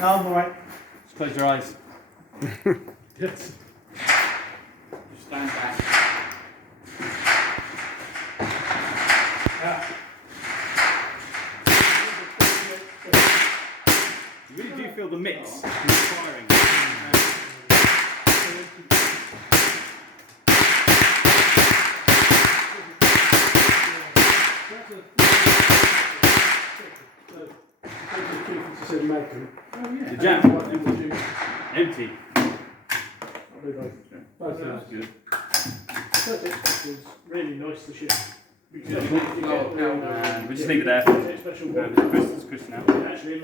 No, I'm alright. Just close your eyes. Yes. Just stand back. Yeah. You really do feel the mix firing. The jam. Empty. Both Sounds good. is really nice to ship. Because And we just leave it there. special Chris now. actually